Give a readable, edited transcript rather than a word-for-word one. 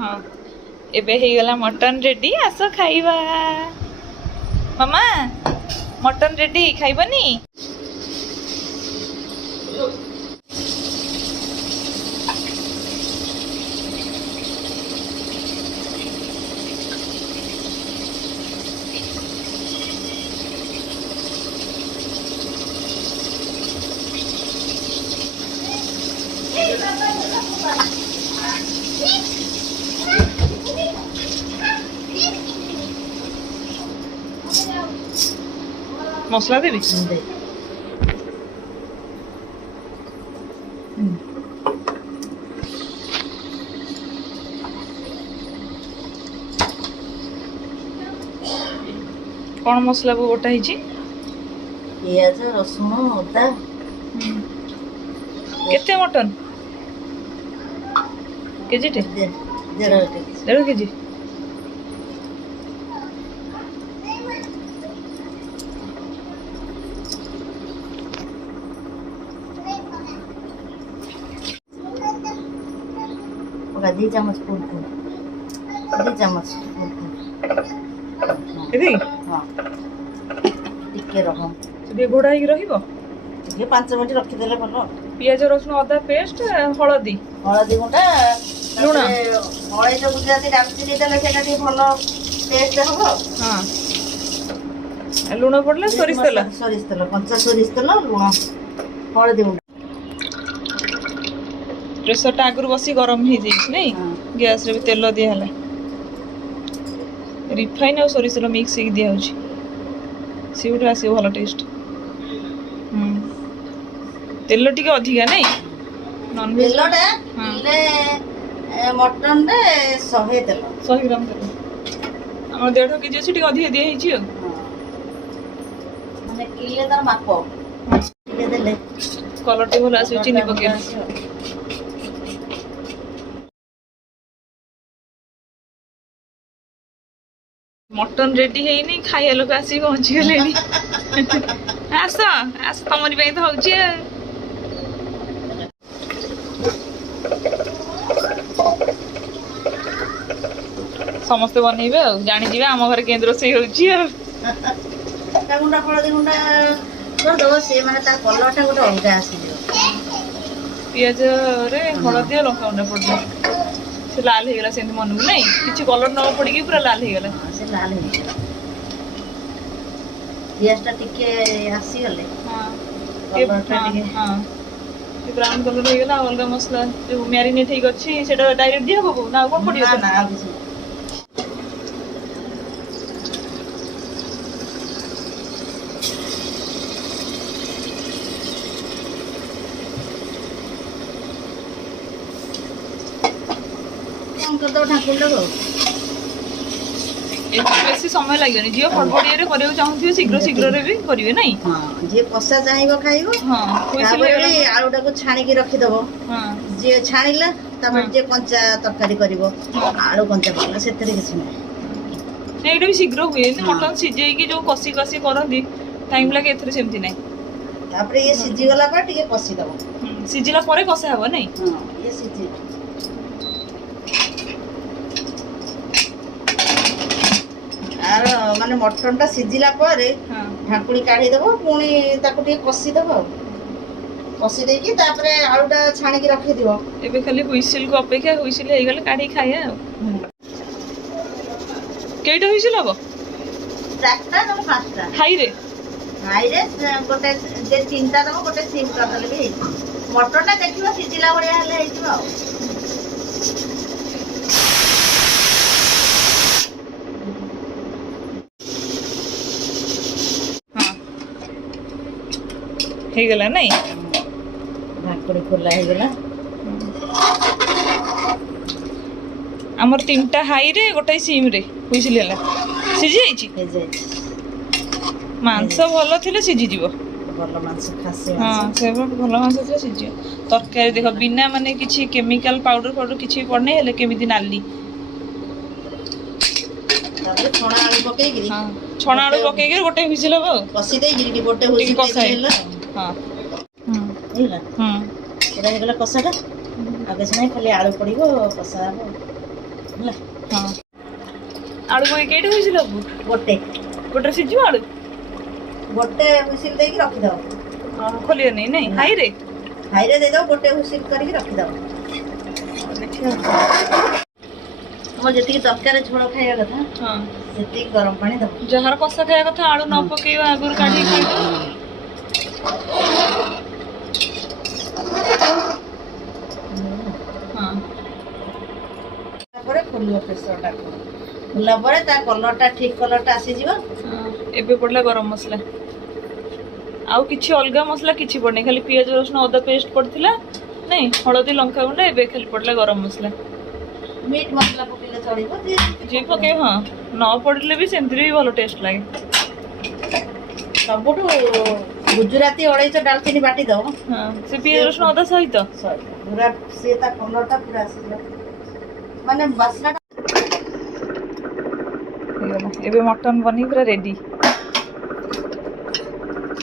हाँ एबे हे गला मटन रेडी आस खाइबा मामा मटन रेडी खाइबनी मसला देवी कौन मसला वो गोटा ही पियाज रसुण अदा केते मटन केजी टे 1.5 केजी पका 2 चम्मच फूल 2 चम्मच एदी हाँ टिके रख से घोड़ा ही रहिबो टिके 5 मिनिट रखी देले भलो पियाज रसुण अदा पेस्ट हळदी गुंडा लुण हळदी गुजराती डालचिनी देले सेटा टी भलो टेस्ट हबो हां लुण पड़ले सोरिस तेल कंचा सोरिस तेल लुण हळदी गुंडा प्रेशर टा आगु बसी गरम हो जाइए नहीं गैस रे भी तेल दिया है रिफाइन और सोरिस तेल मिक्स हो दिया सी उठे आस भल टेस्ट तेल टिके अधिका नहीं नॉन वेज मटन रे 100 तेल 100 ग्राम तेल आम 1.5 केजी अच्छी टिके अधिका दिया माने किले तार माप टिके देले कलर टे भल आस चीनी पके मटन रेडी है नहीं खाइया लोक आसी पहुँची गले आस आस तमरी तो हूँ समस्ते बनइबे जानी आम घर केन्द्र रोषे गुंडा हलदी गुंडा कर दो से माने ता कलर टा गोटे अलगा आसी पियाज रे हलदी और लंका गुंडा पड़ से लाल हो गला से मन को नहीं किसी कलर न पड़ी पूरा लाल हो गला से लाल हो गला पियाज टा टिके आसी गले हां कलर टा टिके हां ये ब्राउन कलर हो गला अलगा मसला जो मैरिनेट हेक अछि सेटा डायरेक्ट दिया हो ना कोन पड़ियो ना आ किसी कर दो ढाकुन लगो बेसी समय लगे जी फटफटिया करने चाहूँ शीघ्र शीघ्र भी करेंगे नहीं हाँ जी कषा चाहिए खाइबो हाँ आलूटा को छाणी रखिदेव हाँ जी छाणिला जी कंचा तरकारी कर आलू कंचा पड़ा से किसी नहीं ये भी शीघ्र हुए मटन सीझे जो कषी कषी करती टाइम लगे एथरे सेमती नहीं ये सीझीगला पर टिके कषिदेव सीझिला पर कषा हे नहीं हाँ ये सीझी आर माने मटन टा सीझिला पर ढाकुणी काढ़ी देबो पुणी ताको टिके कषि देबो कषि देकी तापरे आलूटा छाणी रखि दिबो एबे खाली हुइसिल को अपेक्षा हुइसिल हे गले काढ़ी खाया केइटा हुइसिल हबो चारटा न पांचटा हाई रे गोटे जे तीनटा दबो गोटे सिम कर देले भी मटन टा देखिबो सीझिला बढिया हले हेइतिबो हे गला नहीं ढाकुणी खोला हे गला हमर तीनटा हाई रे गोटे सिम रे हुइसिल हला सीझी जाइछि मांस भल थिले सीझी जीवो भल मांस खासी हां से भल मांस थिले सीझी तरकारी देखो बिना माने किछि केमिकल पाउडर किछि पड़ने हेले केमिति नाली तापर छणा आलू पके गिरी हां छणा आलू पके गिरी गोटे हुइसिल हबो कसी दे गिरी गोटे हुइसिल हाँ एटा हेगला कषाटा आगे से नहीं खाली आलू पड़ो कषा ହେଲା ହଁ ଆଳୁ ପକେଇ କେଇଟା ହୁଇସିଲ ହବୁ ଗୋଟେ ଗୋଟେ ସିଝିବ ଆଳୁ ଗୋଟେ ହୁଇସିଲ ଦେଇକି ରଖିଦବ ଖୋଲିବନି ନାଇଁ ହାଇରେ ହାଇରେ ଦେଇଦବ ଗୋଟେ ହୁଇସିଲ କରିକି ରଖିଦବ ଦେଖିବା ଆମର ଯେତିକି ତରକାରୀ ଝୋଳ ଖାଇବା କଥା ହଁ ସେତିକି ଗରମ ପାଣି ଦବ ଯାହାର କଷା ଖାଇବା କଥା ଆଳୁ ନ ପକେଇବା ଆଗରୁ କାଢିକି ଖାଇବ ହଁ ତାପରେ ଖୋଲିବ ପ୍ରେସରଟା ଖୋଲିଲା ପରେ ତା କଲରଟା ଠିକ କଲରଟା ଆସିଯିବ ଏବେ ପଡିଲା ଗରମ ମସଲା ଆଉ କିଛି ଅଲଗା ମସଲା କିଛି ପଡନି ଖାଲି ପିଆଜ ରସୁଣ ଅଦା ପେଷ୍ଟ ପଡିଥିଲା ନାଇଁ ହଳଦୀ ଲଙ୍କା ଗୁଣ୍ଡ ଏବେ ଖାଲି ପଡିଲା ଗରମ ମସଲା ମିଟ୍ ମସଲା ପକେଇଲେ ଚଳିବ ଯିଏ ପକେଇବ ହଁ ନ ପଡିଲେ ବି ସେମିତିରେ ବି ଭଲ ଟେଷ୍ଟ ଲାଗେ ସବୁଠୁ ଗୁଜୁରାତି ଅଳେଇଚ ଡାଲଚିନି ବାଟି ଦବ ହଁ ସେ ପିଆଜ ରସୁଣ ଅଦା ସହିତ ପୁରା ସିଏ ତା କଲରଟା ପୁରା ଆସିଯିବ ମାନେ ବାସ୍ନାଟା ହେଇଗଲା ଏବେ ମଟନ ବନି ପୁରା ରେଡି